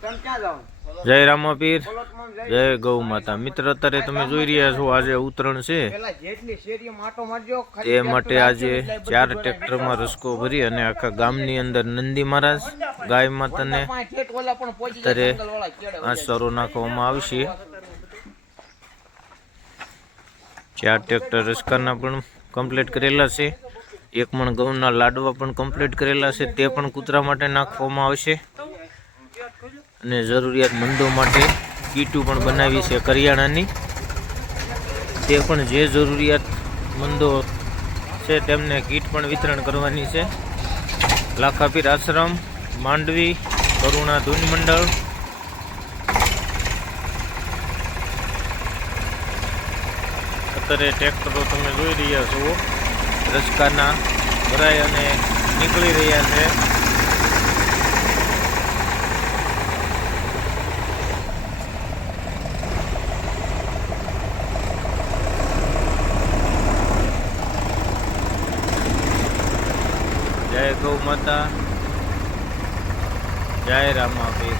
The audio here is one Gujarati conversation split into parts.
જય રામાપીર, જય ગૌ માતા. મિત્ર, અત્યારે તમે જોઈ રહ્યા છો આજે ઉતરણ છે, તે માટે આજે 4 ટ્રેક્ટરમાં રસકો ભરી અને આખા ગામની અંદર નંદી મહારાજ ગાય માતાને અત્યારે આ સરો નાખવામાં આવશે. 4 ટ્રેક્ટર રસકાના પણ કમ્પ્લીટ કરેલા છે. 1 મણ ઘઉંના લાડવા પણ કમ્પ્લીટ કરેલા છે, તે પણ કૂતરા માટે નાખવામાં આવશે. અને જરૂરિયાતમંદો માટે કીટું પણ બનાવી છે કરિયાણાની, તે પણ જે જરૂરિયાતમંદો છે તેમને કીટ પણ વિતરણ કરવાની છે. લાખાપીર આશ્રમ, માંડવી, કરુણા ધૂન મંડળ. અત્યારે ટ્રેક્ટરો તમે જોઈ રહ્યા છો રસકાના ભરાય અને નીકળી રહ્યા છે. જય ગૌ માતા, જય રામાપીર.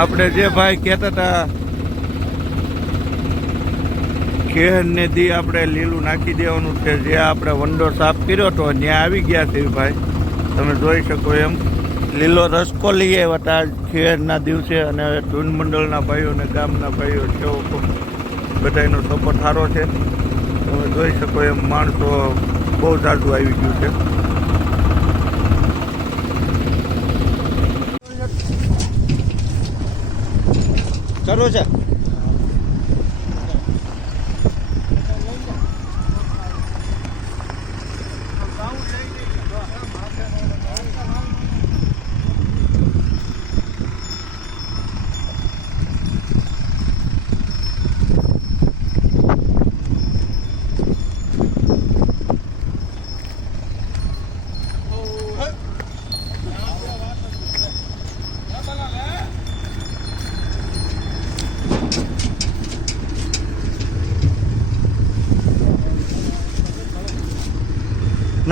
આપણે જે ભાઈ કહેતા હતા ખેર ને દી આપણે લીલું નાખી દેવાનું છે, જે આપણે વંડો સાફ કર્યો હતો ત્યાં આવી ગયા છે ભાઈ. તમે જોઈ શકો એમ લીલો રસકો લઈ આવ્યા હતા ખેરના દિવસે. અને ધૂન મંડળના ભાઈઓ અને ગામના ભાઈઓ સેવકો બધાનો સપોર્ટ સારો છે. તમે જોઈ શકો એમ માણસો બહુ ઝાઝું આવી ગયું છે. ચાલો છે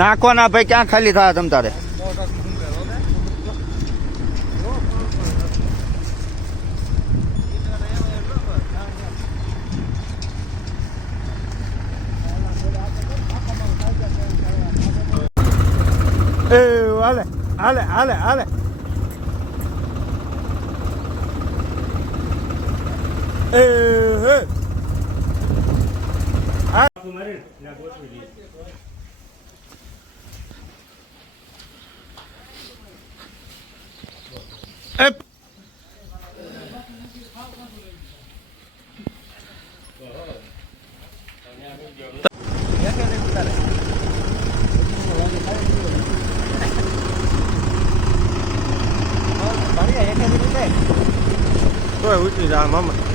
નાખો ના ભાઈ, ક્યાં ખાલી થાય તમ તારે. એ હાલે હાલે હાલે હાલે એ ઊંચી જા મામા.